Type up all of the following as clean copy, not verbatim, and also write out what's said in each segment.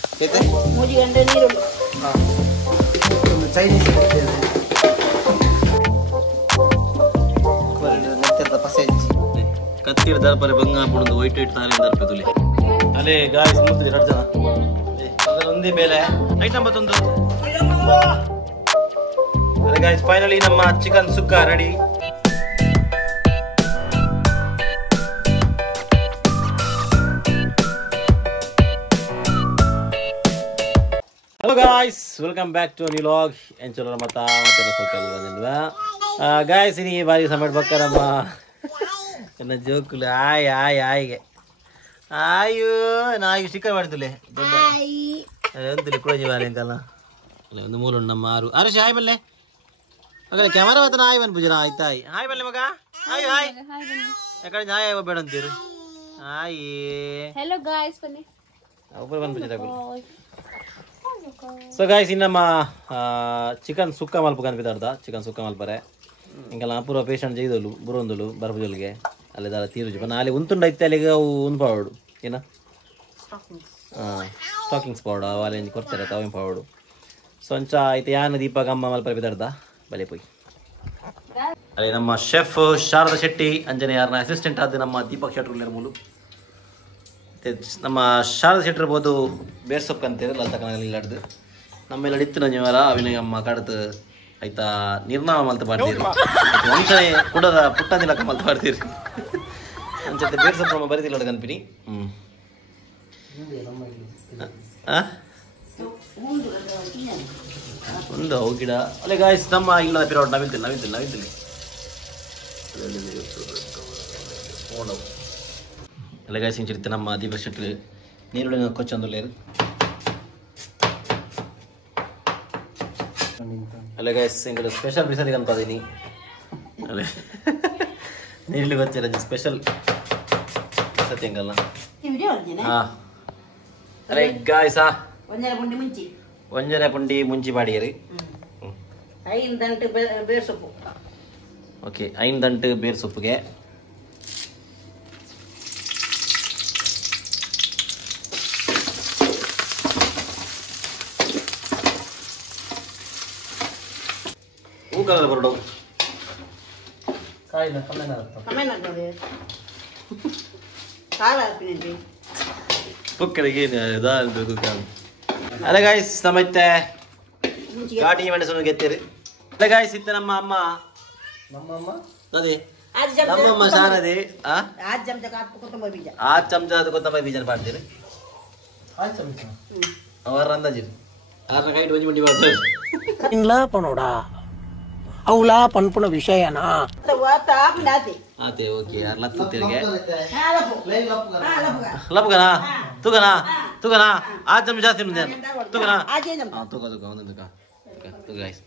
कहते मुझे गंडे नहीं रोल हाँ चाइनीस ಕತ್ತಿರ ದರ್ಪರೆ ಬಂಗ ಹಾಕೊಂಡು ವೈಟ್ ವೈಟ್ ತಾರಿ ದರ್ಪೆ ತುಲಿ ಅಲೆ ಗಾಯ್ಸ್ ಮುತ್ತು 2 ಜನ ಅದರ ಒಂದೇ ಬೇಳೆ ಐಟಮ್ ಮತ್ತೊಂದು ಅಲೆ ಗಾಯ್ಸ್ ಫೈನಲಿ ನಮ್ಮ chicken sukka ready hello guys welcome back to new vlog ಎಂಚಲರ ಮತ್ತೆ ಸ್ವಲ್ಪ ಬಂದಿದ್ವಾ ಗಾಯ್ಸ್ ಇನಿ ಬಾರಿ ಸಮೇಟ್ ಬಕ್ಕರಮ್ಮ ಎನ್ನ ಜೋಕುಲು ಆಯ್ ಆಯ್ ಆಯ್ಗೆ ಆಯೋ ನಾಯಿ ಸ್ಟಿಕ್ಕರ್ ಮಾಡ್ತುಲೆ ಎಂತಲಿ ಕುಳಂಜಿ ಬಾರಿ ಅಂಕಲ್ಲ ಅಲ್ಲ ಒಂದು ಮೂಲು ನಮ್ಮ ಆರು ಆರುಷ ಹಾಯ್ ಬಲ್ಲೆ ಮಗಲ ಕ್ಯಾಮರಾ ಮಾತ್ರ ಹಾಯ್ ಬನ್ ಪೂಜನ ಆಯ್ತಾಯ್ ಹಾಯ್ ಬಲ್ಲೆ ಮಗ ಹಾಯ್ ಹಾಯ್ ಯಾಕಡೆ ಹಾಯ್ ಬೇಡ ಅಂತೀರಿ ಹಾಯ್ हेलो गाइस ಬನ್ನಿ ಒಬ್ಬರು ಬಂದು ಪೂಜೆ ಸೊ ಗಾಯ್ಸ್ ಇನ್ನಮ್ಮ ಚಿಕನ್ ಸುಕ್ಕ ಮಲ್ಪ ಕನ್ಪಿದಾರ್ದ ಚಿಕನ್ ಸುಕ್ಕ ಮಲ್ಪರೆ ಇಂಕಲ್ಲ ಪೂರ ಪೇಷಂಟ್ ಜೈದೋಲು ಬುರೊಂದುಲು ಬರ್ಪುಜೊಲ್ಗೆ ಅಲ್ಲಿ ದಾರ ತೀರುಜು ಪನ್ನ ಅಲ್ಲಿ ಉಂತುಂಡ ಇತ್ತೆ ಅಲ್ಲಿಗೆ ಅವು ಒಂದು ಪಾವಡು ಏನ ಸ್ಟಾಕಿಂಗ್ಸ್ ಪಾವಡು ಅವು ಅಲ್ಲಿ ಕೊಡ್ತಾರೆ ಅವೇನು ಪಾವಡು ಸೊ ಅಂಚ ಆಯ್ತು ಯಾನ ದೀಪ ಗಮ್ಮ ಮಲ್ಪರೆ ಬಿದಾರ್ದ ಬಲೆ ಪೋಯ್ ಅಲ್ಲಿ ನಮ್ಮ ಶೆಫ್ ಶಾರದಾ ಶೆಟ್ಟಿ ಅಂಜನೆ ಯಾರನ್ನ ಅಸಿಸ್ಟೆಂಟ್ ಆದ ನಮ್ಮ ದೀಪಕ್ ಶೆಟ್ರು ಮೂಲು ನಮ್ಮ ಶಾರದಾ ಶೆಟ್ಟಿ ಇರ್ಬೋದು ಬೇರ್ ಸೊಪ್ಪು ಅಂತೇಳಿ ಲಲ್ತಕನಲ್ಲಿ ಇಲ್ಲಾಡ್ದು ನಮ್ಮೆಲ್ಲ ಇತ್ತು ನಂಜವಾರ ಅವಿನ ಅಮ್ಮ ಕಡ್ದು ಆಯ್ತಾ ನಿರ್ನಾಮ ಮಲ್ತ ಮಾಡ್ತೀರಿ ವಂಶನೇ ಕುಡದ ಪುಟ್ಟದಿಲ್ಲಕ ಮಲ್ತ ಮಾಡ್ತೀರಿ ಅಂಚತ್ತೆ ಬೇರ್ ಸೊಪ್ಪು ಬರೀತಿಲ್ಲ ಕನ್ಪಿನಿ ಒಂದು ಅವು ಗಿಡ ಅಲ್ಲೇ ಗಾಯ್ಸ್ ನಮ್ಮ ಇಲ್ಲದ ಪಿರೋಡ್ ನಾವಿಲ್ತಿಲ್ಲ ಅಲ್ಲ ಗಾಯ್ಸ್ ಇಂಚಿರುತ್ತೆ ನಮ್ಮ ದೀಪಕ್ ಶೆಟ್ಟಿ ನೀರುಳ್ಳಿನ ಕೊಚ್ಚೊಂದುಲ್ಲೇರು ಅಲ್ಲ ಗಾಯ್ಸ್ ಇಂಕಲು ಸ್ಪೆಷಲ್ ಬಿಸರಿ ಕನ್ಪದೀನಿ ಅಲ್ಲೇ ನೀರುಳ್ಳಿ ಕೊಚ್ಚರ ಸ್ಪೆಷಲ್ ಸತಿ ಹೆಂಗಲ್ಲ ಹಾಂ ಅಲ್ಲೇ ಗಾಯ್ಸ್ ಒಂಜರ ಪುಂಡಿ ಮುಂಚಿ ಬಾಡಿಯರಿ ಬೇರ್ ಸೊಪ್ಪು ಓಕೆ 5 ದಂಟು ಬೇರ್ ಸೊಪ್ಪಿಗೆ ಹೂ ಕಲರ್ ಬರಡು ಕಾಯಿನ ಪುಕ್ಕಡಿಗೆ ಅಲ್ಲ ಗಾಯ್ಸ್ ನಮ್ಮತ್ತೆ ಘಾಟಿ ಮೆಣಸನ್ನು ಗೆತ್ತೀರಿ ಅಲ್ಲ ಗಾಯ್ಸ್ ಇತ್ತು ನಮ್ಮ ಅಮ್ಮ ಅದೇ ನಮ್ಮಮ್ಮ ಸಾರದೆ 6 ಚಮಚ ಅದು ಕೊತ್ತಂಬರಿ ಬೀಜನ ಮಾಡ್ತೀರಿ ಅವರ ಅಂದಾಜಿರಿ 6 ಕೈಟ್ ಒಂಜಿ ಮುಂಡಿ ಮಾಡ್ತಾರೆ ಇಲ್ಲ ಪನೋಡ ಅವಳ ಪನ್ಪುನ ವಿಷಯನಾ ಆತೆ ಓಕೆ ಯಾರು ಲತ್ತು ತಿರ್ಗೆ ಲಪ್ಗನಾ ತುಗನಾ 6 ಚಮಚ ಜಾಸ್ತಿ ತುಗನಾ ತುಗ ಒಂದೊಂದು ತುಗ ಗಾಯ್ಸ್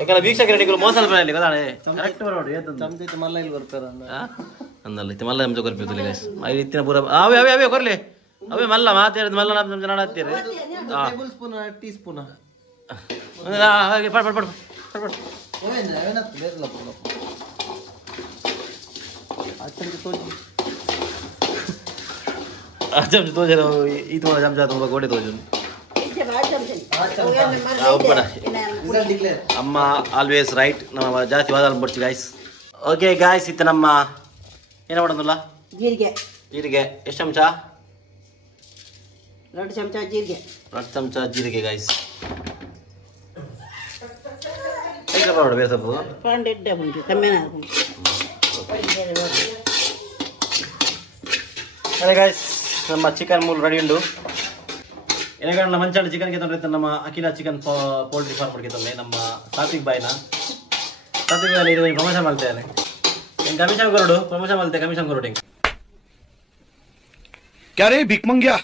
ಯಾಕಂದ್ರೆ ವೀಕ್ಷಕ ರೆಡಿಗಳು ಮೋಸಲ್ ಬರಲಿ ಗೊತ್ತಾಳೆ ಕರೆಕ್ಟ್ ಬರೋಡು ಚಮಚ ಮಲ್ಲ ಇಲ್ಲಿ ಬರ್ತಾರ ಅಂದಲ್ಲ ಇತ್ತು ಮಲ್ಲ ಚಮಚ ಕೊರ್ಬೇಕು ಗಾಯ್ಸ್ ಐದು ಇತ್ತಿನ ಪೂರ ಅವೇ ಕೊರ್ಲಿ ಅವೇ ಮಲ್ಲ ಮಾತಾಡಿದ ಮಲ್ಲ ನಮ್ಮ ಜನ ಹತ್ತೀರಿ ಟೇಬಲ್ ಸ್ಪೂನ್ ಟೀ ಸ್ಪೂನ್ ಹಾಗೆ ಪಡ್ ಪಡ್ ಪಡ್ ಪಡ್ चमच तो जरा ई तुम्हारा चमचा तुम गोटे तो जन अम्मा ಆಲ್ವೇಸ್ ರೈಟ್ ನಮ್ಮ ಜಾಸ್ತಿ ವಾದಲ್ ಬರ್ತಿ ಗೈಸ್ ಓಕೆ ಗೈಸ್ ಇತ್ತು ನಮ್ಮ ಏನು ಮಾಡೋದಲ್ಲ ಜೀರಿಗೆ ಎಷ್ಟು ಚಮಚ 2 ಚಮಚ ಜೀರಿಗೆ ಗೈಸ್ ಹೇಗೆ ಮಾಡೋದು ಬೇರೆ ಸ್ವಲ್ಪ ಪಂಡಿಡ್ಡೆ ಮುಂಚೆ ಕಮ್ಮಿನ ಅದೇ ಗೈಸ್ ನಮ್ಮ ಚಿಕನ್ ಮೂಲ್ ರೆಡಿ ಉಂಡು ಎನಗಂಡ್ಲ ಮಂಚಾಳ ಚಿಕನ್ ಗೆ ನಮ್ಮ ಅಖಿಲ ಚಿಕನ್ ಪೋಲ್ಟ್ರಿ ಫಾರ್ಮ್ ಗೆ ನಮ್ಮ ಸಾತ್ವಿಕ್ ಬಾಯ್ನ ಪ್ರಮೋಷನ್ ಮಾಡ್ತೇನೆ ಕಮಿಷನ್ ಕೊರಡು ಪ್ರಮೋಷನ್ ಮಾಡ್ತೆ ಕಮಿಷನ್ ಕೊರಡು क्या रे भिक मंग्या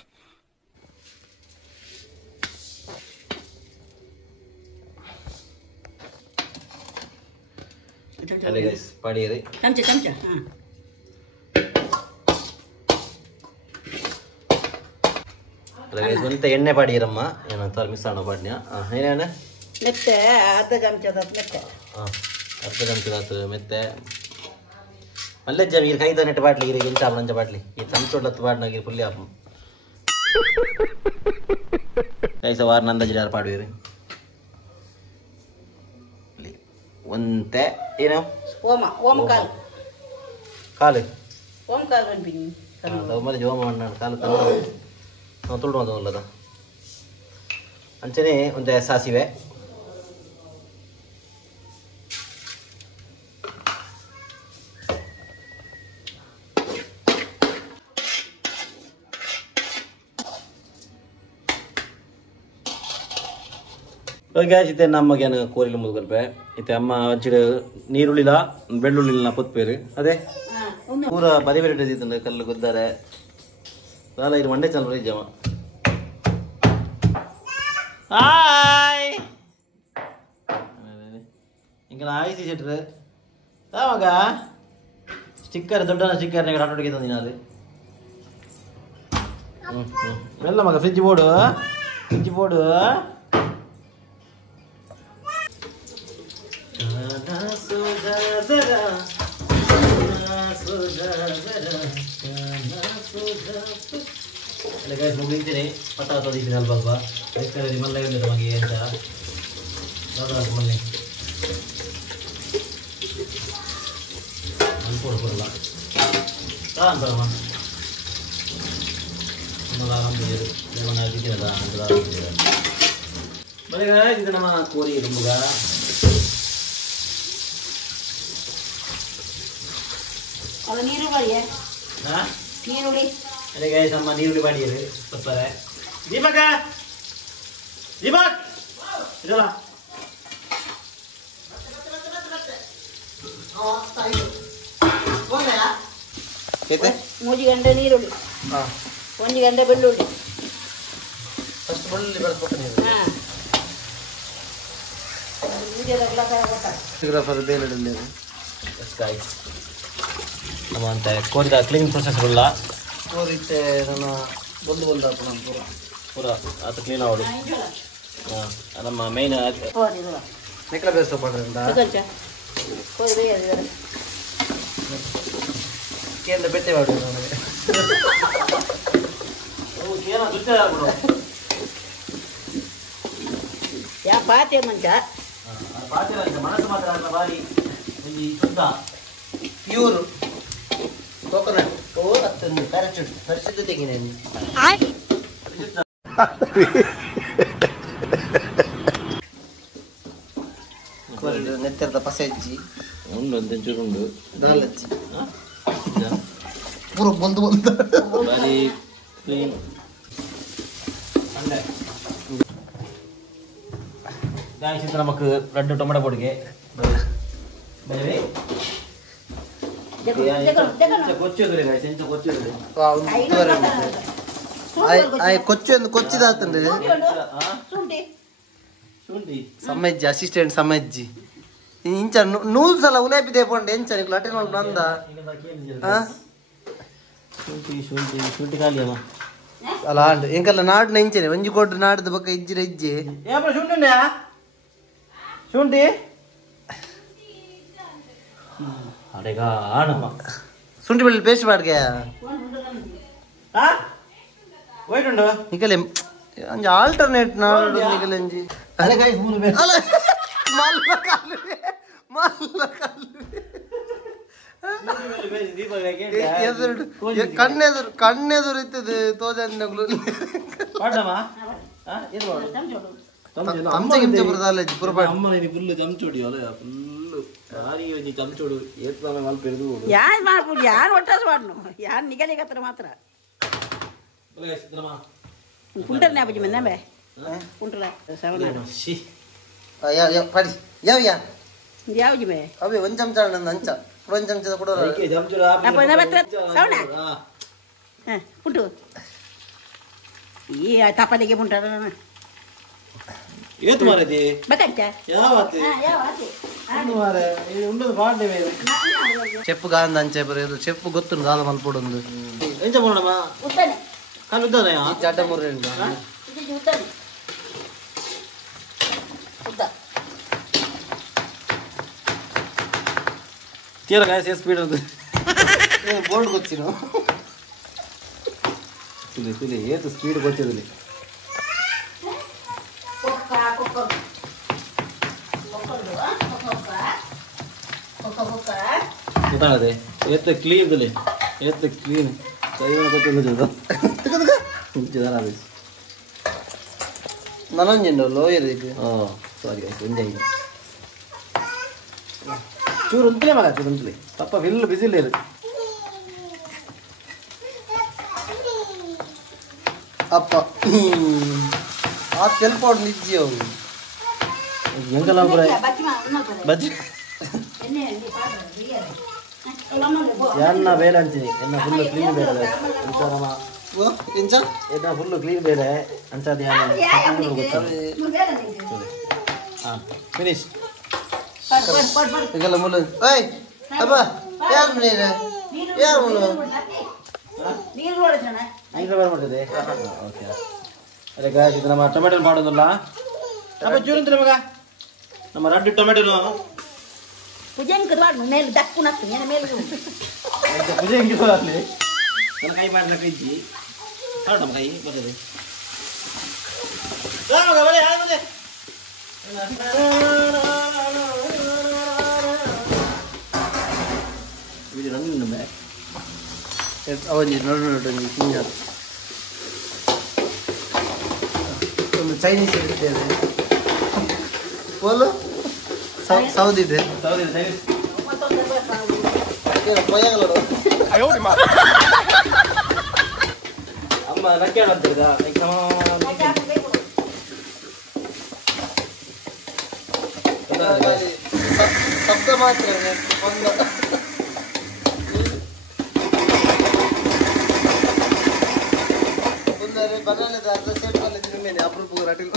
ಅದೇ ಗೈಸ್ ಪಾಡಿಯರಿ ಚಮಚ ಸ್ವಂತ ಎಣ್ಣೆ ಪಾಡಿಯರಮ್ಮ ಏನಂತ ಮಿಸ್ ಆಣೋ ಪಾಡ್ನ್ಯಾ ಏನೇನ ಮೆತ್ತೆ ಅರ್ಧ ಚಮಚದ ಮೆತ್ತೆ ಅರ್ಧ ಚಮಚದ ಮೆತ್ತೆ ಮಲ್ಲೆಜ್ಜ మీరు ಕೈದ ನೆಟ್ ಬಾಟ್ಲಿ ಗಿರಿ ಗಿಂಚಾಪ ನಂಚ ಬಾಟ್ಲಿ ಈ ಚಮಚೋಡ್ಲತ್ತು ಬಾಟ್ನಾಗಿರಿ ಫುಲ್ಲಿ ಆಪು ಗೈಸ್ ವಾರ ನಂದ ಜಿಡಾರ್ ಪಾಡುವೇರು ಒಂತೆ ಏನು ಓಮ ಓಮ ಕಾಲು ಕಾಲು ಓಮ ಕಾಲು ಅನ್ಬಿನಿ ಮತ್ತೆ ಜೋಮ ಮಣ್ಣು ಕಾಲು ನಾವು ತುಳ್ಳು ಅಲ್ಲದ ಅಂಚನೆ ಒಂದು ಸಾಸಿವೆ ಗ್ಯಾಸ್ ಇತ್ತೆ ನಮಗೆ ಕೋರಿಲ ಮುದುಕಲ್ಪೆ ಇತ್ತೆ ಅಮ್ಮ ಹಚ್ಚಿಡ ನೀರುಳ್ಳಿಲ ಬೆಳ್ಳುಳ್ಳಿನ ಪೊತ್ಪೇರು ಅದೇ ಪೂರ ಬರಿ ಬೇರೆ ಇದ್ದಂಡೆ ಕಲ್ಲು ಗೊದ್ದಾರೆ ಸಾಲ ಇದು ಮಂಡೆ ಚಲ್ ಜಮ ಹಾಯ್ ಇಂಕ ಆಯ್ಸಿ ಸಿಟ್ರು ಮಗ ಸ್ಟಿಕ್ಕರ್ ದೊಡ್ಡ ಸ್ಟಿಕ್ಕರ್ ನೆಗಡ ಆಟೋಡಿಗೆ ತಂದಿನ ಅದು ಮೆಲ್ಲ ಮಗ ಫ್ರಿಜ್ ಬೋರ್ಡು ಮುಗಿತೀನಿ ಪಟ ತೊದಿದ್ದೀನಿ ಅಲ್ಪ ಅಲ್ಪ ಐಸ್ಕರಲ್ಲಿ ಮಲ್ಲ ಇರಲಿಲ್ಲ ನಮಗೆ ಅಂತ ಮಲ್ಲೆ ಅನ್ಕೊಡು ಬರಲ್ಲ ಅಂತಾರಮ್ಮ ಇದು ನಮ್ಮ ಕೋರಿ ರುಂಬುಗ ಅದು ನೀರುಳ್ಳಿ ನೀರುಳ್ಳಿ ಅದಕ್ಕೆ ನಮ್ಮ ನೀರುಳ್ಳಿ ಬಾಡಿಯರು ತಪ್ಪರೆ ದೀಪಕ ಇದಲ್ಲ ಮೂಜಿ ಗಂಟೆ ನೀರುಳ್ಳಿ ಒಂದು ಗಂಟೆ ಬೆಳ್ಳುಳ್ಳಿ ಫಸ್ಟ್ ಬೆಳ್ಳುಳ್ಳಿ ಬೆಳೆಸ್ಬೇಕು ನೀವು ಫೋಟೋಗ್ರಾಫರ್ ಬೇಲಡಲ್ಲಿ ನಮ್ಮ ಅಂತ ಕೋರಿದ ಕ್ಲೀನ್ ಪ್ರೊಸೆಸ್ಗಳ ಕೋರಿತ್ತೆ ನನ್ನ ಬಂದು ಹಾಕೋಣ ಪೂರ ಅದು ಕ್ಲೀನ್ ಆಗೋದು ನಮ್ಮ ಮೇಯ್ನ್ ನೆಕ್ಲ ಬೇಸ ಪಡ್ರಿಂದ ಕೇಂದ್ರ ಬೆಟ್ಟೆ ಮಾಡಿ ನನಗೆ ಯಾ ಪಾತೆ ಮಂಚ ಮನಸ್ಸು ಮಾತ್ರ ಬಾರಿ ಶುದ್ಧ ಪ್ಯೂರ್ ಕೋಕೋನಟ್ ಓ ಅತ್ತೊಂದು ಪರಿಶುದ್ಧ ತೆಗಿನ ನೆತ್ತರದ ಪಸಜ್ಜಿ ಉಂಡು ಒಂಚೂರು ಉಂಡು ದಾಲಜ್ಜಿ ಪೂರ ಬಂದು ಬಾರಿ ಕ್ಲೀನ್ ಗಾಯಿಸಿದ್ರೆ ನಮಕ್ ರೆಡ್ ಟೊಮೆಟೊ ಪೊಡಿಗೆ ಕೊಚ್ಚಿದಾತಂದ್ರೆ ಸಮ್ಮಜ್ಜಿ ಅಸಿಸ್ಟೆಂಟ್ ಸಮ್ಮಜ್ಜಿ ಇಂಚ ನೂರು ಸಲ ಉಲೇಪಿ ದೇಪಂಡು ಎಂಚ ನಿಕ್ಲು ಅಟೆಂಡ್ ಮಾಡಿ ಬಂದ ಶುಂಠಿ ಖಾಲಿ ಅಮ್ಮ ಅಲ್ಲ ಆಂಡ್ ಎಂಕಲ್ಲ ನಾಡ್ನ ಇಂಚನೆ ಒಂಜಿ ಕೊಡ್ರೆ ನಾಡ್ದ ಬಕ್ಕ ಇಜ್ಜಿರ ಇಜ್ಜಿ ಶುಂಠಿ ಅಡೆಗ ಆಣಮ್ಮ ಶುಂಠಿ ಬೆಳ್ಳುಳ್ಳಿ ಪೇಸ್ಟ್ ಮಾಡ್ಗೆ ವೈಟ್ ಉಂಡು ನಿಕಲೆ ಅಂಜ ಆಲ್ಟರ್ನೇಟ್ ನಾಡು ನಿಕಲೆ ಅಂಜಿ ಅಲ್ಲ ಮಲ್ಲ ಕಾಲುವೆ ಕಣ್ಣೆದುರು ಇರ್ತದೆ ತೋಜನಗಳು ಯಾರು ಮಾಡ್ಬೋದು ಯಾರು ಒಟ್ಟಾಸ ಮಾಡ್ನು ಯಾರು ನಿಗಲಿಗತ್ರ ಮಾತ್ರ ಕುಂಟಲ್ ನಾಬಜಿ ಮನ್ನಬೆ ಕುಂಟಲ ಸವನ ಪಡಿ ಯಾವ ಯಾವ್ಜಿ ಬೇ ಅವೇ ಒಂದ್ ಚಮಚ ಅಂಚ ಒಂದ್ ಚಮಚದ ಕೊಡೋರು ಸವನ ಪುಂಟು ಈ ತಪ್ಪಲಿಗೆ ಪುಂಟಾರ ಏತು ಮಾರೈತಿ ಬೇಕಂಚ చెప్పు కాదు అని చెప్పలేదు చెప్పు గుర్తుంది కాదు మలపొడుంది ఏం చెప్పమ్మా ఉత్తనే కాలు ఉద్దనయా జడ్డ ముర్రెండి ఇది ఉత్తనే ఉత్త తీర గాయస్ స్పీడ్ ఉంది నేను బోర్డుకి వచ్చిన ತುಲಿ ತುಲಿ ಏತು ಸ್ಪೀಡ್ ಗೊತ್ತಿರಲಿ ಗೊತ್ತಾಗದೆ ಎತ್ತ ಕ್ಲೀನ್ ತುಲೆ ಎತ್ತ ಕ್ಲೀನ್ ಕೈವನ ಗೊತ್ತಿಲ್ಲ ನನಂಜುಂಡು ಲೋಯರ್ ಇದು ಸಾರಿ ಆಯ್ತು ಎಂಜಾಯ್ ಚೂರು ಉಂಟಲೇ ಮಗ ಚೂರು ಉಂಟಲೆ ಪಪ್ಪ ಫಿಲ್ ಬಿಸಿಲ್ ಇರು ಅಪ್ಪ ಆ ತೆಲ್ಪೋಡು ನಿಜ್ಜಿ ಅವು ಎಂಗಲ್ಲ ಬಜ್ಜಿ ಎನ್ನ ಬೇರೆ ಅಂತೀನಿ ಎನ್ನ ಫುಲ್ ಕ್ಲೀನ್ ಬೇರೆ ಅಂಚಾರಮ್ಮ ಎಂಚ ಎನ್ನ ಫುಲ್ ಕ್ಲೀನ್ ಬೇರೆ ಅಂಚಾದ ಹಾಂ ಫಿನಿಶ್ ಈಗೆಲ್ಲ ಮುಳ್ಳು ಏಯ್ ಅಪ್ಪ ಯಾರು ನೀನು ಯಾರು ಮುಳ್ಳು ನೀರು ಬೇರೆ ಮಾಡ್ತದೆ ಓಕೆ ಅದೇ ಗಾಯಸ್ ಇದು ನಮ್ಮ ಟೊಮೆಟೊ ಮಾಡೋದಲ್ಲ ಅಪ್ಪ ಚೂರಿಂತೀರ ಮಗ ನಮ್ಮ ರಡ್ಡು ಟೊಮೆಟೊನು ಪೂಜೆಂಕ ಮೇಲೆ ದಕ್ಕು ನಕ್ಕು ಏನ ಮೇಲೆ ಪೂಜೆ ಹೆಂಗೆ ಬರಲಿ ನನ್ನ ಕೈ ಮಾಡಿದ ಕೈಜಿ ಹೊರಟ ನಮ್ಮ ಕೈ ಬರ್ತದೆ ಅವನಿ ನೋಡು ನೋಡು ಹಿಂಗ ಒಂದು ಚೈನೀಸ್ ಇರ್ತೇವೆ ಬೋಲು ಸೌದಿದೆ ಅಮ್ಮ ನಕ್ಕೆ ಅಂತಿದ್ದ ಶಬ್ದ ಮಾತ್ರ ಬನಾಲದ ಅರ್ಧ ಸೇಟ್ ಕಾಲೇಜಿನ ಮೇಲೆ ಅಪರೂಪ ರಟಿಲ್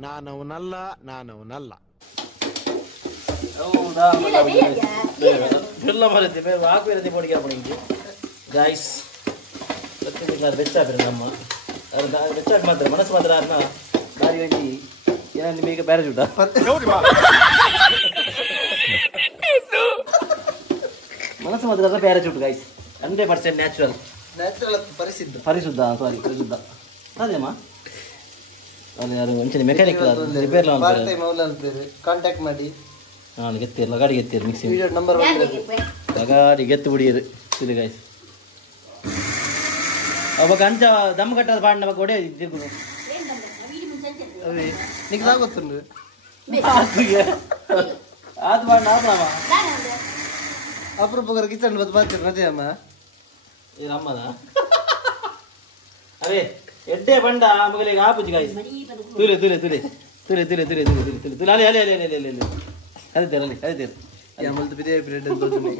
ನಾನವನಲ್ಲ ಹೌದಾ ಎಲ್ಲ ಮರತ್ತೆ ಬೇರೆ ಹಾಕಿ ಪೊಡಿಗೆ ಹಾಕಿ ಗಾಯ್ಸ್ ಬೆಚ್ಚ ಹಾಕಿರಿ ನಮ್ಮ ಬೆಚ್ಚ ಹಾಕಿ ಮಾತ್ರ ಮನಸ್ಸು ಮಾತ್ರ ಅನ್ನ ದಾರಿ ವಂಜಿ ಏನ ನಿಮಗೆ ಬೇರೆ ಜೂಟ ಮನಸ್ಸು ಮಾತ್ರ ಅದ ಬೇರೆ ಜೂಟ್ ಗಾಯ್ಸ್ 100% ನ್ಯಾಚುರಲ್ ಪರಿಶುದ್ಧ ಸಾರಿ ಪರಿಶುದ್ಧ ಅದೇಮ್ಮ ಅದು ಯಾರು ಒಂಚನೆ ಮೆಕ್ಯಾನಿಕ್ ರಿಪೇರ್ ಕಾಂಟ್ಯಾಕ್ಟ್ ಮಾಡಿ ನಾನು ಗೆತ್ತಿರಲ್ಲ ಗಾಡಿ ಗೆತ್ತಿರು ಮಿಕ್ಸಿ ನಂಬರ್ ಗಾಡಿ ಗೆತ್ತು ಬಿಡಿಯರು ಇದು ಗಾಯ್ಸ್ ಅವಾಗ ಅಂಚ ದಮ್ ಕಟ್ಟದ ಬಾಂಡ್ ನಮಗೆ ಒಡೆ ತಿರುಗುದು ಅವೇ ನಿಂಗೆ ಸಾಗೊತ್ತುಂಡು ಅದು ಬಾಂಡ್ ಆದ್ರಮ್ಮ ಅಪರೂಪಗಾರ ಕಿಚನ್ ಬದ್ ಬರ್ತೀರಿ ನದೇ ಅಮ್ಮ ಇದು ಅಮ್ಮದ ಅವೇ ಎಡ್ಡೆ ಬಂಡ ಮಗಳಿಗೆ ಆಪುಜಿ ಗಾಯ್ಸ್ ತುಲೆ ತುಲೆ ತುಲೆ ತುಲೆ ತುಲೆ ತುಲೆ ತುಲೆ ತುಲೆ ತುಲೆ ತುಲೆ ಅಲೆ ಅಲೆ ಅಲೆ ಅಲೆ ಅಲೆ ಅದೇ ಅಲ್ಲಿ ಅದೇ ಯಾಮಲ್ದು ಬಿದೇ ಬ್ರೆಡ್ ಅಂತ ಬರ್ತೀನಿ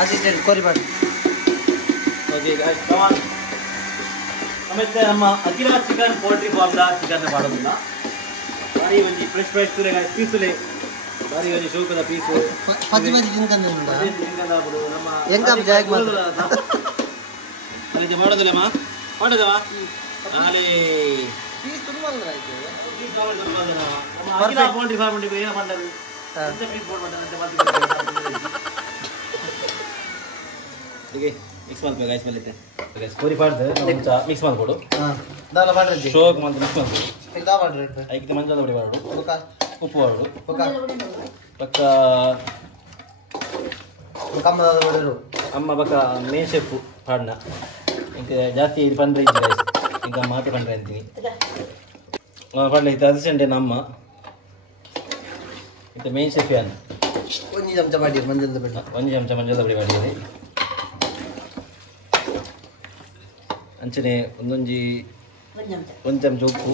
ಅಸಿಸ್ಟೆಂಟ್ ಕೊರಿಬಾರ್ದು ಓಕೆ ಗಾಯ್ಸ್ ಕಮ್ ಆನ್ ಆಮೇಲೆ ನಮ್ಮ ಅಖಿಲ ಚಿಕನ್ ಪೋಲ್ಟ್ರಿ ಫಾರ್ಮ್ದ ಚಿಕನ್ ಮಾಡೋದಿಲ್ಲ ಬಾರಿ ಒಂಜಿ ಫ್ರೆಶ್ ಫ್ರೆಶ್ ತುಲೆ ಗಾಯ್ಸ್ ಪೀಸುಲೆ ಬಾರಿ ಒಂಜಿ ಶೋಕದ ಪೀಸು ಪತಿ ಪತಿ ತಿನ್ಕಂದಿಲ್ಲ ನಮ್ಮ ಎಂಕ ಜಾಗ್ ಮಾತ್ರ ಅಲ್ಲಿ ಮಾಡೋದಿಲ್ಲಮ್ಮ ಮಾಡೋದವ ನಾಳೆ ಪೀಸ್ ತುಂಬಲ್ಲ ಆಯ್ತು ನಮ್ಮ ಅಖಿಲ ಪೋಲ್ಟ್ರಿ ಫಾರ್ಮ್ ಉಂಟು ಏನು ಮಾಡ್ತಾರೆ ಎಂತ ಪೀಸ್ ಮಾಡ್ತಾರೆ ಹೀಗೆ ಮಿಕ್ಸ್ ಮಾಡ್ಬೇಕು ಗಾಯ್ಸ್ ಮೇಲೆ ಗೈಸ್ ಕೋರಿ ಪಾಡ್ದು ಮಿಕ್ಸ್ ಮಾಡ್ಕೊಡು ದಾಲ ಮಾಡ್ರಿ ಶೋಕ್ ಮಂತ್ ಮಿಕ್ಸ್ ಮಾಡ್ಕೊಡು ಇದಾ ಮಾಡ್ರಿ ಐಕ್ತೆ ಮಂಜಾಲ ಪುಡಿ ಮಾಡು ಉಪ್ಪು ಮಾಡು ಪಕ್ಕ ಕಮ್ಮದ ಹೊಡೆರು ಅಮ್ಮ ಪಕ್ಕ ಮೇನ್ ಶೆಫ್ ಪಾಡ್ನ ಇಂಕ ಜಾಸ್ತಿ ಇದು ಪಂಡ್ರೆ ಇದ್ದು ಗೈಸ್ ಇಂಕ ಮಾತೆ ಪಂಡ್ರೆ ಅಂತೀನಿ ಪಂಡ್ರೆ ಇದು ಅಸಿಸ್ಟೆಂಟ್ ನಮ್ಮ ಇಂತ ಮೇನ್ ಶೆಫ್ ಯಾನು ಒಂಜಿ ಚಮಚ ಮಾಡಿ ಮಂಜದ ಬೆಟ್ಟ ಒಂಜಿ ಚಮಚ ಮಂಜಾಲ ಪುಡಿ ಮಾಡಿದ್ದೀರಿ ಅಂಚನೆ ಒಂದೊಂಜಿ ಒಂದು ಚಮಚ ಉಪ್ಪು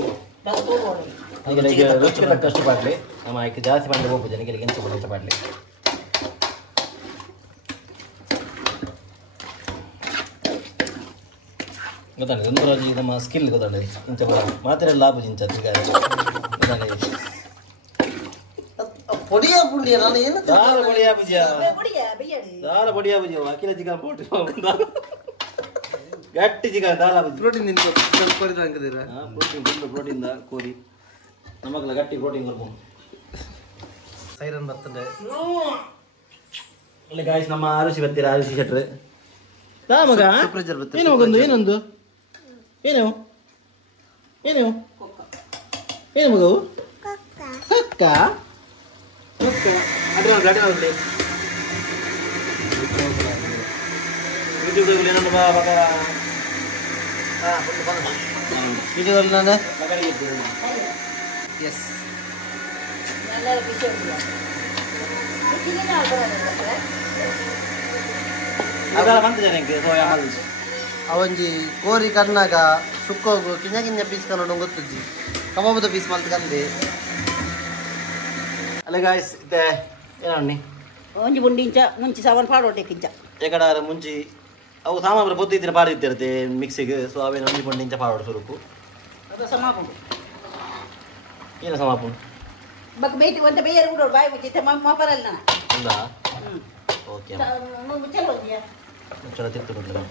ರುಚಿಗೆ ತಕ್ಕಷ್ಟು ಪಾಡ್ಲಿ ನಮ್ಮ ಆಯ್ಕೆ ಜಾಸ್ತಿ ಮಾಡಿ ಹೋಗ್ಬೋದು ಜನಗಳಿಗೆ ಎಂತ ಕೊಡೋಷ್ಟು ಪಾಡ್ಲಿ ಗೊತ್ತಾನೆ ಒಂದು ರಾಜಿ ನಮ್ಮ ಸ್ಕಿಲ್ ಗೊತ್ತಾನೆ ಇಂಚ ಮಾತ್ರ ಲಾಭ ಇಂಚ ಗೊತ್ತಾನೆ ಪೊಡಿಯ ಪುಂಡಿಯ ನಾನು ಏನು ದಾರ ಬಡಿಯಾ ಬುಜಿಯ ದಾರ ಬಡಿಯಾ ಬುಜಿಯ ಅಖಿಲ ಚಿಕನ್ ಪೋಟಿ ಗಟ್ಟಿ ಚಿಕನ್ ದಾಲ ಬುಜಿ ಪ್ರೋಟೀನ್ ನಿಂತು ಸ್ವಲ್ಪ ಕೊರಿದ ಅಂಕದಿರ ಪ್ರೋಟೀನ್ ಫುಲ್ ಪ್ರೋಟೀನ್ ದ ಕೋರಿ ನಮಗಲ್ಲ ಗಟ್ಟಿ ಪ್ರೋಟೀನ್ ಕೊಡ್ಬೋದು ಸೈರನ್ ಬರ್ತದೆ ಅಲ್ಲಿ ಗಾಯ್ಸ್ ನಮ್ಮ ಆರುಷಿ ಬರ್ತೀರಾ ಆರುಷಿ ಶೆಟ್ರು ಮಗ ಸೂಪರ್ವೈಸರ್ ಏನು ಮಗೊಂದು ಏನೊಂದು ಏನು ಏನು ಏನು ಮಗವು ಕಕ್ಕ ಕಕ್ಕ ಅಡ್ಡ ಗಾಡಿ ಆಗಲಿ ಯೂಟ್ಯೂಬ್ ಏನೋ ಬಾಬಾ ಯೂಟ್ಯೂಬ್ ನಾನು ಎಸ್ ಅದೆಲ್ಲ ಬಂತಿದೆ ನನಗೆ ಸೋಯಾ ಹಾಲು ಅವಂಜಿ ಕೋರಿ ಕರ್ನಾಗ ಸುಕ್ಕೋಗು ಕಿಂಜ ಕಿಂಜ ಪೀಸ್ ಕನ್ನಡ ಗೊತ್ತಜ್ಜಿ ಕಬಾಬದ ಪೀಸ್ ಮಲ್ತ್ ಕಂದೆ ಅಲ್ಲ ಗಾಯ್ಸ್ ಇದೆ ಏನಣ್ಣಿ ಒಂಜಿ ಬುಂಡಿ ಇಂಚ ಮುಂಚಿ ಸಾವನ್ ಪಾಡೋಟೆ ಕಿಂಚ ಎಕಡಾರ ಮುಂಚಿ ಅವು ಸಾಮಾನು ಪೊತ್ತಿದ್ರೆ ಪಾಡಿರ್ತಿರುತ್ತೆ ಮಿಕ್ಸಿಗೆ ಸೊ ಅವೇನು ಒಂಜಿ ಪಂಡಿ ಇಂಚ ಪಾಡೋಡು ಸುರುಕು ಅದು ಸಮಾಪುಂಡು ಏನು ಸಮಾಪುಂಡು ಬಕ್ ಬೇಯ್ತಿ ಒಂದ ಬೇಯರು ಕೂಡ ಬಾಯಿ ಮುಚ್ಚಿತ್ತೆ ಮಾಪರಲ್ಲ ನಾನು ಇಲ್ಲ ಓಕೆ ಮುಚ್ಚಲ್ ಹೋದ್ಯಾ ಚಲೋ ತಿರ್ತು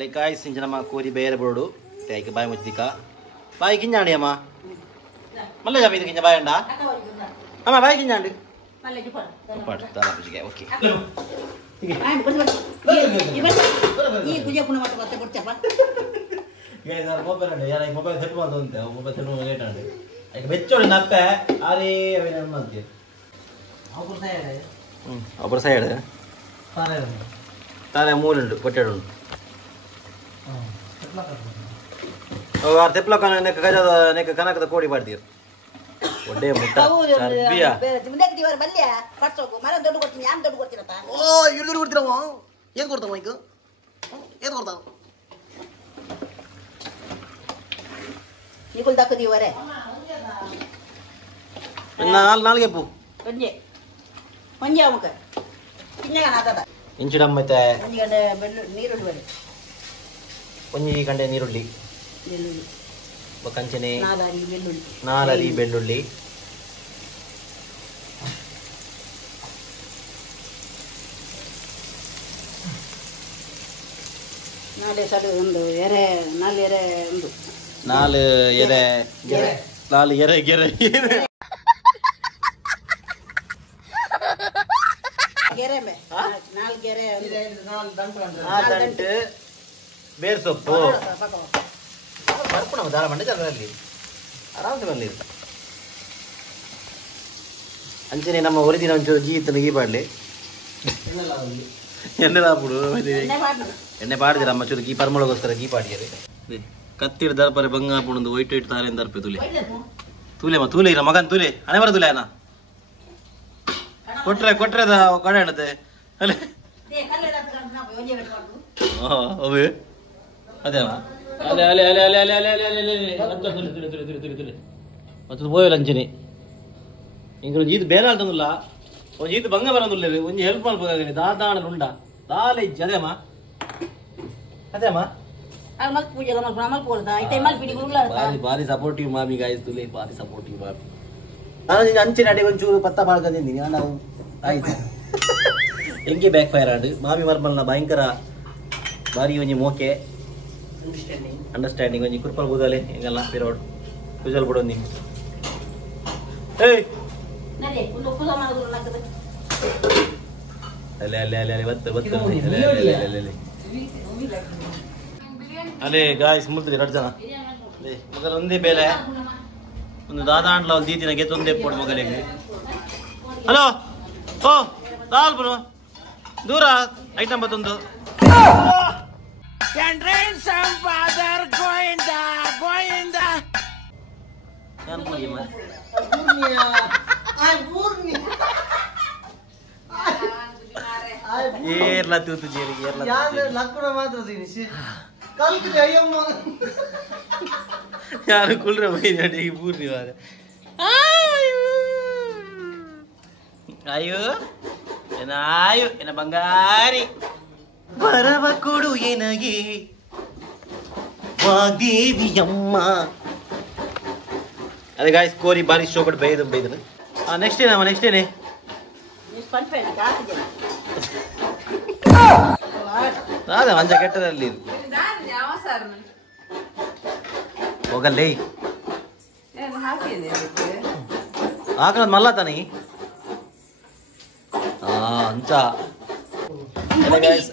ಲೈಕ್ ಗಾಯ್ಸ್ ಇಂಚ ನಮ್ಮ ಕೋರಿ ಬೇರೆ ಬೋರ್ಡು ತೇಕೆ ಬಾಯಿ ಮುಚ್ಚಿಕ ಬಾಯಿ ಕಿಂಜಾಡಿ ಅಮ್ಮ ಮಲ್ಲ ಜಾಬಿ ಇದು ಕಿಂಜ ಬಾಯಿ ಅಂಡ ಅಮ್ಮ ಬಾಯಿ ಕಿಂಜಾಂಡಿ ಮಲ್ಲೆ ಜುಪಡ ಪಾಟ್ ತಾರಾ ಪೂಜೆಗೆ ಓಕೆ ಆಯ್ತು ಈ ಪೂಜೆ ಪುಣ್ಯ ಮತ್ತೆ ಮತ್ತೆ ಕೊಡ್ತಪ್ಪ ಮೊಬೈಲ್ ಅಂడి ಯಾರ ಮೊಬೈಲ್ ಸೆಟ್ ಮಾಡ್ದಂತೆ ಮೊಬೈಲ್ ಸೆಟ್ ಲೇಟ್ ಅಂడి ಈಗ ಬೆಚ್ಚೋಡಿ ನಪ್ಪೆ ಆರೇ ಅವೇನ ಮಾಡ್ತೀವಿ ಒಬ್ಬರ ಸೈಡ್ ತಾರೆ ಮೂലുಂಡು ಪೊಟ್ಟೆಡು ಉಂಟು ಆರು ತೆಪ್ಲಕ ನೆಕ್ಕ ಗಜದ ನೆಕ್ಕ ಕನಕದ ಕೋಡಿ ಪಾಡ್ತೀರಿ ಒಡ್ಡೆ ಮುಟ್ಟ ಚರ್ಬಿಯ ಬಲ್ಯ ಪಡ್ಸೋಕು ಮರ ದೊಡ್ಡ ಕೊಡ್ತೀನಿ ಯಾನ್ ದೊಡ್ಡ ಕೊಡ್ತೀನಪ್ಪ ಓ ಇಳಿದು ಕೊಡ್ತೀರಮ್ಮ ಏನು ಕೊಡ್ತಾವ ಈಗ ಏನು ಕೊಡ್ತಾವ ನಿಗುಲ್ ದಕ್ಕದೀವರೆ ನಾಲ್ಗೆ ಪೂ ಒಂಜೆ ಒಂಜೆ ಅಮುಕ ಕಿಂಜಗ ನಾತದ ಇಂಚಿಡಮ್ ಮತ್ತೆ ಒಂಜಿ ಗಂಟೆ ನೀರುಳ್ಳಿ ಬರೆ ಒಂಜಿ ಗಂಟೆ ನೀರುಳ್ಳಿ ಬೆಳ್ಳುಳ್ಳಿ ಕಂಚನೆ ನಾಲರಿ ಬೆಳ್ಳುಳ್ಳಿ ನಾಲರಿ ಬೆಳ್ಳುಳ್ಳಿ ನಾಳೆ ಸಲ ಒಂದು ಎರೆ ನಾಲ್ ಎರೆ ಒಂದು ನಾಲ್ ಎರೆ ಗೆರೆ ನಾಲ್ ಎರೆ ಗೆರೆ ಗೆರೆ ನಾಲ್ ಗೆರೆ ದಂಟು ಬೇರ್ ಸೊಪ್ಪು ಬರ್ಪುಣ ದಾರ ಮಂಡೆ ಅದರಲ್ಲಿ ಆರಾಮ್ಸೆ ಬರಲಿ ಅಂಚನೆ ನಮ್ಮ ಒರಿಜಿನ ಒಂಚೂರು ಜೀತನ ಗೀ ಪಾಡ್ಲಿ ಎಣ್ಣೆ ಲಾಪುಡು ಎಣ್ಣೆ ಪಾಡಿದಿರ ಅಮ್ಮ ಚೂರು ಗೀ ಪರ್ಮಳಗೋಸ್ಕರ ಗೀ ಪಾಡಿಯರಿ ಕತ್ತಿಡ ದರ್ಪರೆ ಬಂಗ ಪುಣಂದು ವೈಟ್ ವೈಟ್ ತಾರೆ ದರ್ಪೆ ತುಲೆ ತೂಲೆ ತೂಲೆ ಇರ ಮಗನ್ ತೂಲೆ ಹಣೆ ಬರ ತುಲೆ ಅಣ್ಣ ಕೊಟ್ರೆ ಕೊಟ್ರೆದ ಕಡೆ ಅಣ್ಣತೆ ಅಲ್ಲೇ ಅವೇ ಅದೇವಾ ಅಲೆ ಅಲೆ ಅಲೆ ಅಲೆ ಅಲೆ ಅಲೆ ಅಲೆ ಅಲೆ ಅಲೆ ಮತ್ತೊಂದು ಹೋಯಲ್ಲ ಅಂಚನೆ ಇಂಕ ಜೀತ್ ಬೇರೆ ಅಂತಂದಿಲ್ಲ ಒಂದು ಜೀತ್ ಬಂಗ ಬರೋದಿಲ್ಲ ಒಂಜಿ ಹೆಲ್ಪ್ ಮಾಡ್ಬೇಕಾಗಿ ದಾದಾಣ ಉಂಡ ದಾಲೆ ಅದೇಮ್ಮ ಅದೇಮ್ಮ ಪೂಜೆ ಮಲ್ಪೋಳ್ದ ಐತೆ ಮಲ್ಪಿಡಿ ಗುರುಗಳ ಬಾರಿ ಬಾರಿ ಸಪೋರ್ಟಿವ್ ಮಾಮಿ ಗಾಯ್ಸ್ ತುಲೆ ಬಾರಿ ಸಪೋರ್ಟಿವ್ ಮಾಮಿ ನಾನು ನಿನ್ನ ಅಂಚಿನ ಅಡಿ ಒಂಚೂರು ಪತ್ತ ಮಾಡ್ಕೊಂಡಿದ್ದೀನಿ ನಾವು ಆಯ್ತು ಹೆಂಗೆ ಬ್ಯಾಕ್ ಫೈರ್ ಆಡು ಮಾಮಿ ಮರ್ಮಲ್ನ ಭಯಂಕರ ಬಾರಿ ಒಂಜಿ ಮೋಕೆ ಅಂಡರ್ಸ್ಟ್ಯಾಂಡಿಂಗ್ ಒಂಜಿ ಕುರ್ಪಲ್ ಬೂದಲೆ ಹಿಂಗೆಲ್ಲ ಪಿರೋಡ್ ಕುಜಲ್ ಬಿಡೋ ನೀನು ಏಯ್ ನಡೆ ಒಂದು ಪೂಜೆ ಮಾಡಿದ್ರು ನಕ್ಕದ ಅಲೆ ಅಲೆ ಅಲೆ ಅಲೆ ಬತ್ತು ಬತ್ತು ಅಲೆ ಅಲೆ ಅಲೆ ಅಲೆ ಅಲೆ ಗಾಯ್ಸ್ ಮುಲ್ತದೆ 2 ಜನ ಅಲೆ ಮಗಲ ಒಂದೇ ಬೇಲೆ ಒಂದು ದಾದಾಂಡ್ಲ ಒಂದು ದೀದಿನ ಗೆತ್ತು ಒಂದೇ ಪೋಡ್ ಮಗಲಿಗೆ ಹಲೋ ಓ ದಾಲ್ ಬ್ರೋ ದೂರ ಐಟಮ್ ಬತ್ತೊಂದು ನಾನು ಪೂಜೆ ಮಾಡಿ ಏರ್ಲ ತೂತು ಜೇರಿಗೆ ಏರ್ಲ ಲಕ್ಕುಡ ಮಾತ್ರ ತಿನ್ನಿಸಿ ಕಲ್ಕಿದೆ ಅಯ್ಯಮ್ಮ ಯಾರು ಕುಳ್ರೆ ಬೈದಾಡಿ ಪೂರ್ಣಿ ವಾರ ಅಯ್ಯೋ ಏನಾಯು ಏನ ಬಂಗಾರಿ ಬರವ ಕೊಡು ಏನಗೆ ವಾಗ್ದೇವಿಯಮ್ಮ ಅದೇ ಗಾಯ್ಸ್ ಕೋರಿ ಬಾರಿ ಶೋ ಕೊಟ್ಟು ಬೈದನು ನೆಕ್ಸ್ಟ್ ಏನಮ್ಮ ನೆಕ್ಸ್ಟ್ ಏನೇ ಅದೇ ಮಂಚ ಕೆಟ್ಟದಲ್ಲಿ ಹೋಗಲ್ಲೇ ಹಾಕದ್ ಮಲ್ಲ ತಾನಿ ಅಂಚ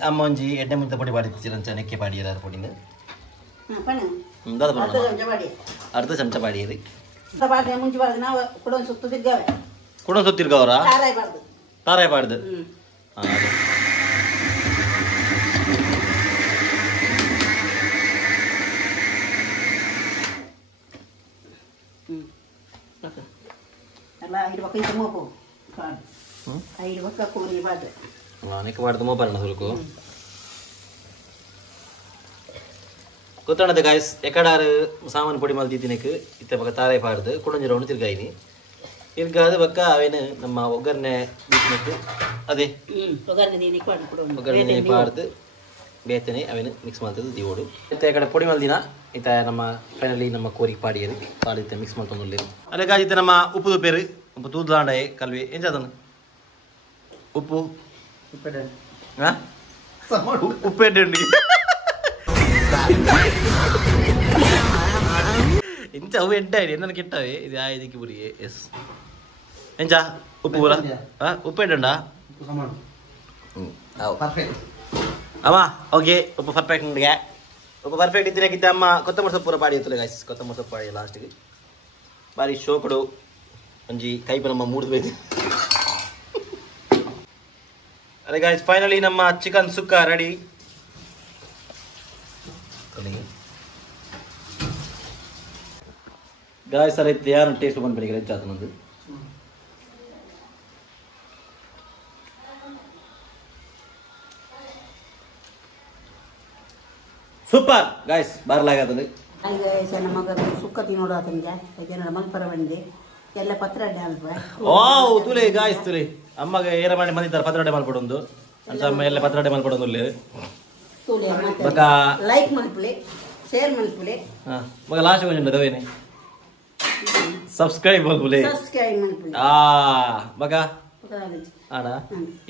ಅಮ್ಮ ಒಂಜಿ ಎಡ್ಡೆ ಮುದ್ದೆ ಪೊಡಿ ಪಾಡಿರಂಚ ನೆಕ್ಕೆ ಪಾಡಿಯದ ಪೊಡಿಂದ ಅರ್ಧ ಚಮಚ ಪಾಡಿಯರಿ ಬಾರ್ದೆ ಮುಂಚೆ ಬಾರ್ದು ನಾವು ಕೊಡೊಂದು ಸುತ್ತು ತಿರ್ಗಾವೆ ಕೂಡ ಸುತ್ತಿರ್ಗವ್ರ ತಾರಾಯ್ಬಾರ್ದು ತಾರಾಯ್ಬಾರ್ದು ಎಲ್ಲ 5 ಪಕ್ಕ ಇಂತ ಮೋಪು 5 ಪಕ್ಕ ಕೂರಿ ಬಾರ್ದು నీకు వాడితే మోపాలన్న సులుకు ಗೊತ್ತಾಣದ ಗಾಯ್ಸ್ ಎಕಡಾರು ಸಾಮಾನು ಪೊಡಿ ಮಲ್ತಿ ತಿನ್ನಕ್ಕೆ ಇತ್ತ ಪಕ್ಕ ತಾರಾಯಿ ಪಾಡ್ದು ಕುಡಂಜಿ ರೌಂಡ್ ತಿರ್ಗಾಯಿನಿ ತಿರ್ಗಾದ ಪಕ್ಕ ಅವೇನು ನಮ್ಮ ಒಗ್ಗರಣೆ ಬೀಸ್ನಕ್ಕೆ ಅದೇ ಒಗ್ಗರಣೆ ಪಾಡ್ದು ಬೇತನೆ ಅವೇನು ಮಿಕ್ಸ್ ಮಾಡ್ತದ್ದು ದೀವೋಡು ಇತ್ತ ಎಕಡೆ ಪೊಡಿ ಮಲ್ದಿನ ಇತ್ತ ನಮ್ಮ ಫೈನಲಿ ನಮ್ಮ ಕೋರಿಗೆ ಪಾಡಿಯರು ಪಾಡಿತ್ತೆ ಮಿಕ್ಸ್ ಮಾಡ್ಕೊಂಡು ಅಲ್ಲೇ ಗಾಜಿತ್ತೆ ನಮ್ಮ ಉಪ್ಪು ದುಪ್ಪೇರು ಉಪ್ಪು ತೂದ್ಲಾಂಡೆ ಕಲ್ವಿ ಏನ್ ಜಾತನು ಉಪ್ಪು ಉಪ್ಪೆಡ್ಡಿ ಇಂಚ ಅವು ಎಡ್ಡಾಯಿಡಿ ಎನ್ನ ಕೆಟ್ಟವೆ ಇದು ಇದಕ್ಕೆ ಬುರಿಗೆ ಎಸ್ ಎಂಚ ಉಪ್ಪು ಪೂರ ಉಪ್ಪೆಡ್ಡ ಅಮ್ಮ ಓಕೆ ಉಪ್ಪು ಪರ್ಫೆಕ್ಟ್ ಉಂಡಿಗೆ ಉಪ್ಪು ಪರ್ಫೆಕ್ಟ್ ಇದ್ದಿನಕ್ಕಿದ್ದ ಅಮ್ಮ ಕೊತ್ತಂಬರಿ ಸೊಪ್ಪು ಪೂರ ಪಾಡಿ ಇರ್ತದೆ ಗಾಯ್ಸ್ ಕೊತ್ತಂಬರಿ ಸೊಪ್ಪು ಪಾಡಿ ಲಾಸ್ಟ್ಗೆ ಬಾರಿ ಶೋ ಕೊಡು ಒಂಜಿ ಕೈಪ ನಮ್ಮ ಮೂಡ್ದು ಅರೆ ಗಾಯ್ಸ್ ಫೈನಲಿ ನಮ್ಮ chicken sukka ready guys sir ಇತ್ತು ಯಾರು ಟೇಸ್ಟ್ ಬಂದು ಬೆಳಿಗ್ಗೆ ಹೆಚ್ಚಾತ ನಂದು ಸೂಪರ್ ಗಾಯ್ಸ್ ಬಾರ್ಲಾಗತ್ತದೆ ನಮಗ ಸುಕ್ಕ ತಿನ್ನೋಡು ಆತಂಗೆ ಯಾಕೆಂದ್ರೆ ಮಲ್ಪರ ಬಂದೆ ಎಲ್ಲ ಪತ್ರ ಅಡ್ಡೆ ಅಲ್ಪ ಓ ತುಲೆ ಗಾಯ್ಸ್ ತುಲೆ ಅಮ್ಮಗೆ ಏರ ಮಾಡಿ ಬಂದಿದ್ದಾರೆ ಪತ್ರೊಡೆ ಮಾಡ್ಕೊಡೊಂದು ಅಂತ ಅಮ್ಮ ಎಲ್ಲ ಪತ್ರೊಡೆ ಮಾಡ್ಕೊಡೊಂದು ಬಕ ಲೈಕ್ ಮಲ್ಪಲೆ ಶೇರ್ ಮಲ್ಪಲೆ ಮಗ ಲಾಸ್ಟ್ ಕೊಂಚ ದವೇನೆ ಸಬ್ಸ್ಕ್ರೈಬ್ ಮಲ್ಪಲೆ ಸಬ್ಸ್ಕ್ರೈಬ್ ಮಲ್ಪಲೆ ಬಕ ಆಡ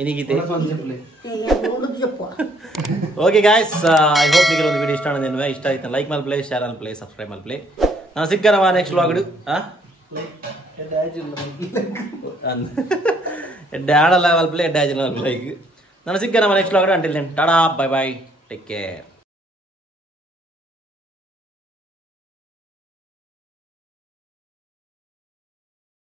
ಏನಿಗಿದೆ ಓಕೆ ಗಾಯ್ಸ್ ಐ ಹೋಪ್ ನಿಮಗೆ ಒಂದು ವಿಡಿಯೋ ಇಷ್ಟ ಆಗಿದೆ ಇಷ್ಟ ಆಯ್ತು ಲೈಕ್ ಮಲ್ಪಲೆ ಶೇರ್ ಮಲ್ಪಲೆ ಸಬ್ಸ್ಕ್ರೈಬ್ ಮಲ್ಪಲೆ ನಾನು ಸಿಕ್ಕನವ ನೆಕ್ಸ್ಟ್ ವ್ಲಾಗ್ ಆಡಲ್ಲ ಮಲ್ಪಲೆ ಲೈಕ್ ನಾನು ಸಿಕ್ಕನವ next vlog until then tata bye bye take care